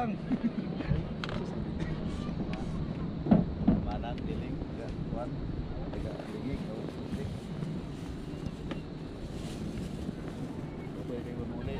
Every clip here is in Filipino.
lang. Manang diling, kuan, tiga lingig, musik. Pwede mo muli.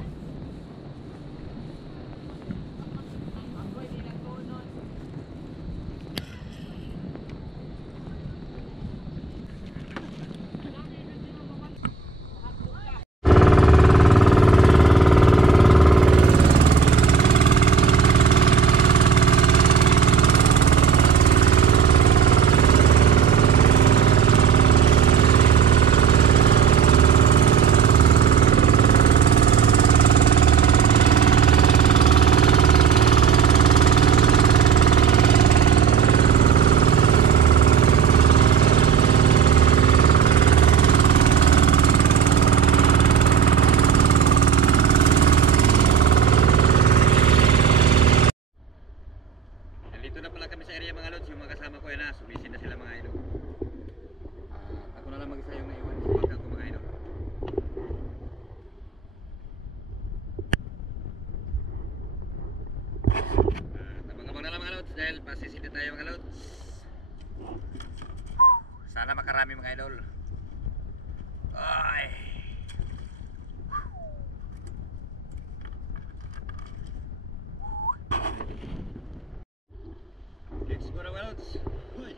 Dito na pala kami sa area mga lods, yung mga kasama ko yan na, sumisin na sila mga idol. Ako na lang mag-isa yung naiwan sa bangka ko mga idol. Tabang-abang na lang mga lods dahil pasisin na tayo mga lods. Sana makarami mga idol. Ay! Let's go na mga lods. Uy!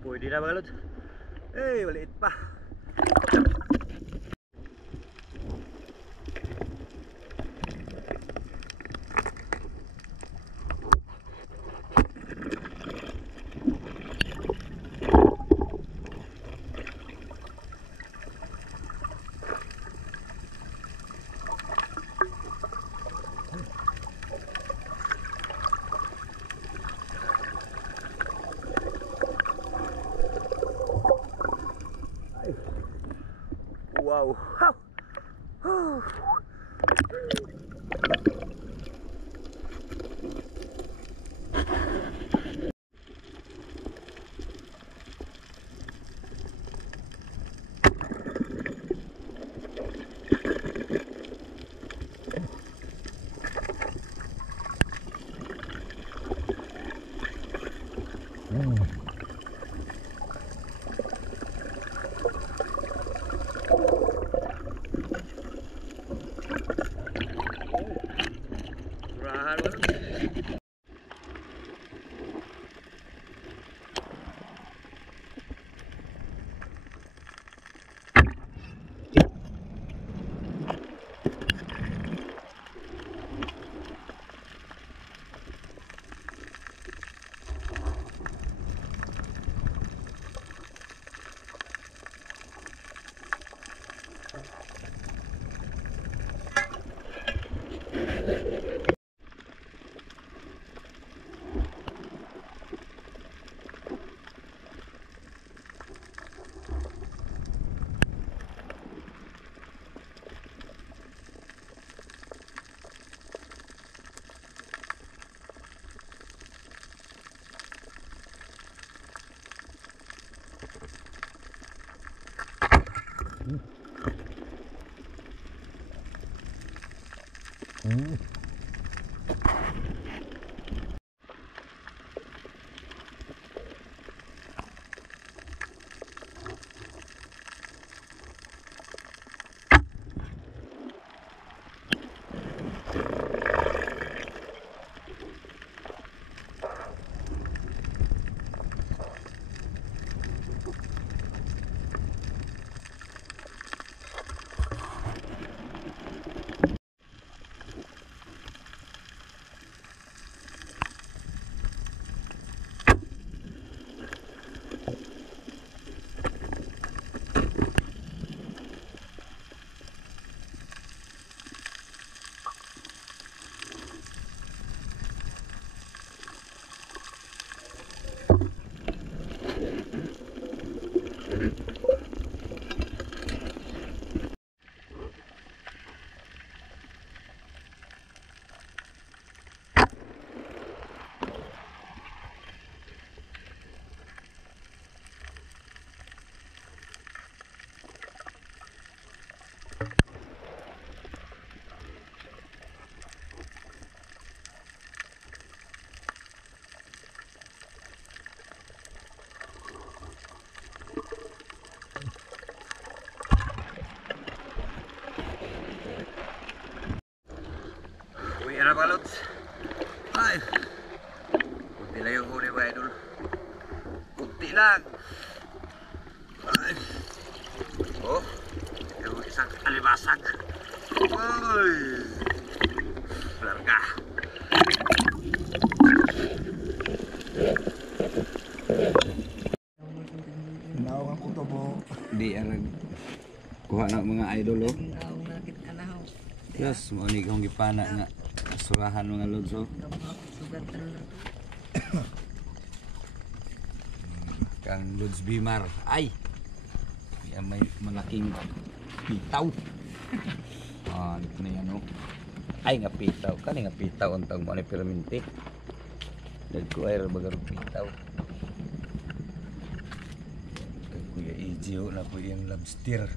Pwede na mga lods. Eh, maliit pa. Wow. Uwi na mga lods. Ay, kunti lang yung huli mga idol. Kunti lang. Ay. Oh, yung isang alibasag. Ay, larga. Naawang ko to po. Di arag kuha na mga idol oh. Ang nakit anaw. Yes, mo ni kong gipana nga surahan mga lods oh. Sugatan na. Kang Lods Bimar. Ay. Yan may malaking pitaw. Ah, ito na yan oh. Ay nga pitaw, kani nga pitaw untang mo ni permanente. Dagko ay bagar pitaw. Kay Kuya Ejio na po yung lobster.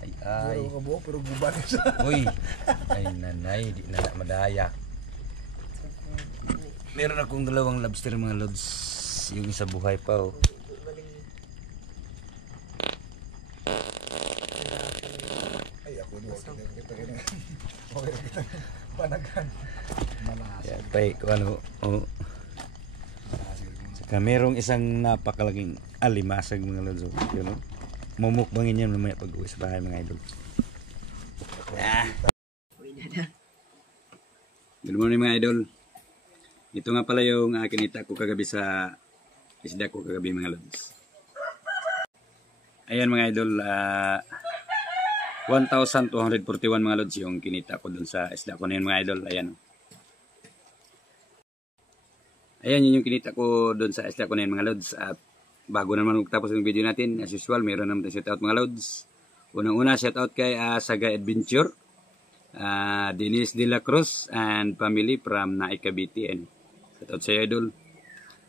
Ay ay. Pero ka buo, pero guban siya. Uy. Ay nanay, di na madaya. Meron akong dalawang lobster mga lods. Yung isa buhay pa oh. Ay, ako doon. Kita kini. Okay, kita. Panagan. Malas. Yan tay ko ano oh. Saka merong isang napakalaging alimasag mga lods oh. Yun oh. Mumukbangin yan mamaya pag uwi sa bahay mga idol. Ah. Good morning mga idol. Ito nga pala yung kinita ko kagabi sa isda ko kagabi mga lods. Ayan mga idol, 1,241 mga lods yung kinita ko dun sa isda ko na yun mga idol. Ayan. Ayan yun yung kinita ko dun sa isda ko na yun mga lods. At bago naman magtapos yung video natin, as usual, mayroon naman shoutout mga lods. Unang-una shoutout kay Saga Adventure, Denise De La Cruz and family from Naik Cavite. Shoutout sa iyo idol.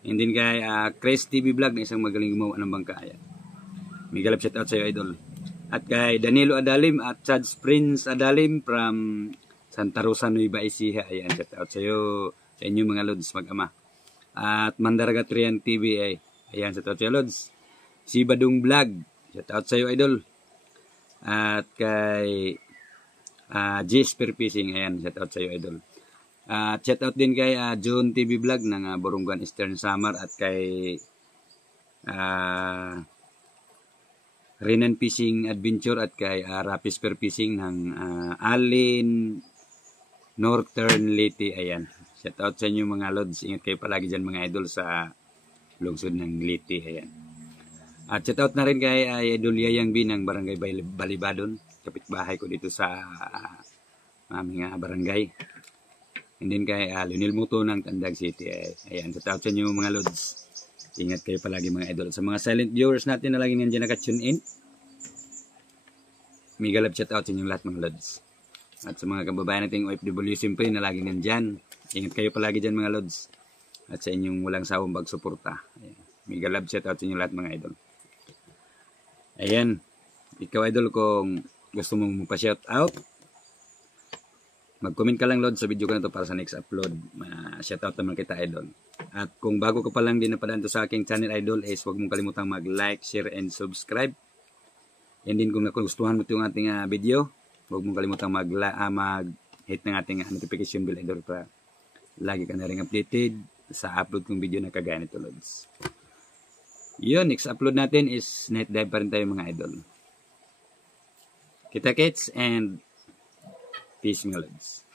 And then kay Chris TV Vlog na isang magaling gumawa ng bangka. Ayan. Migalap shoutout sa iyo idol. At kay Danilo Adalim at Chad's Prince Adalim from Santa Rosa Nueva Ecija. Ayan, shoutout sa iyo, sa inyo mga lods mag-ama. At Mandaragat Rian TV ay ayan, shoutout sa iyo lods. Si Badung Vlog, shoutout sa iyo idol. At kay Jesper Fishing, ayan, shoutout sa iyo idol. At shoutout din kay John TV Vlog ng Borongan Eastern Samar at kay Renan Fishing Adventure at kay Rapis Per Fishing ng Alin Northern Leyte. Ayan, shoutout sa inyo mga lods. Ingat kayo palagi dyan mga idol sa lungsod ng Leyte. Ayan. At shoutout na rin kay Idol Yayang B ng Barangay Balibadon. Kapitbahay ko dito sa aming barangay. And then kay Lionel Muto ng Tandag City. Ayan, shoutout sa inyo mga lods. Ingat kayo palagi mga idol. Sa mga silent viewers natin na lagi nandiyan naka-tune in, mega love shoutout sa inyong lahat mga lods. At sa mga kababayan nating OFW siyempre na lagi nandiyan, ingat kayo palagi dyan mga lods. At sa inyong walang sawang pagsuporta. Mega love shoutout sa inyong lahat mga idol. Ayan, ikaw idol kung gusto mong magpa-shoutout, mag-comment ka lang lods sa video ko na to para sa next upload. Shoutout naman kita idol. At kung bago ka pa lang din napadaan to sa aking channel idol is huwag mong kalimutang mag-like, share, and subscribe. And din kung nagustuhan mo itong ating video, huwag mong kalimutang mag-hit ng ating notification bell idol para lagi ka na rin updated sa upload kong video na kagaya nito lods. Yun, next upload natin is night dive pa rin tayo mga idol. Kita kits and peace mga lods.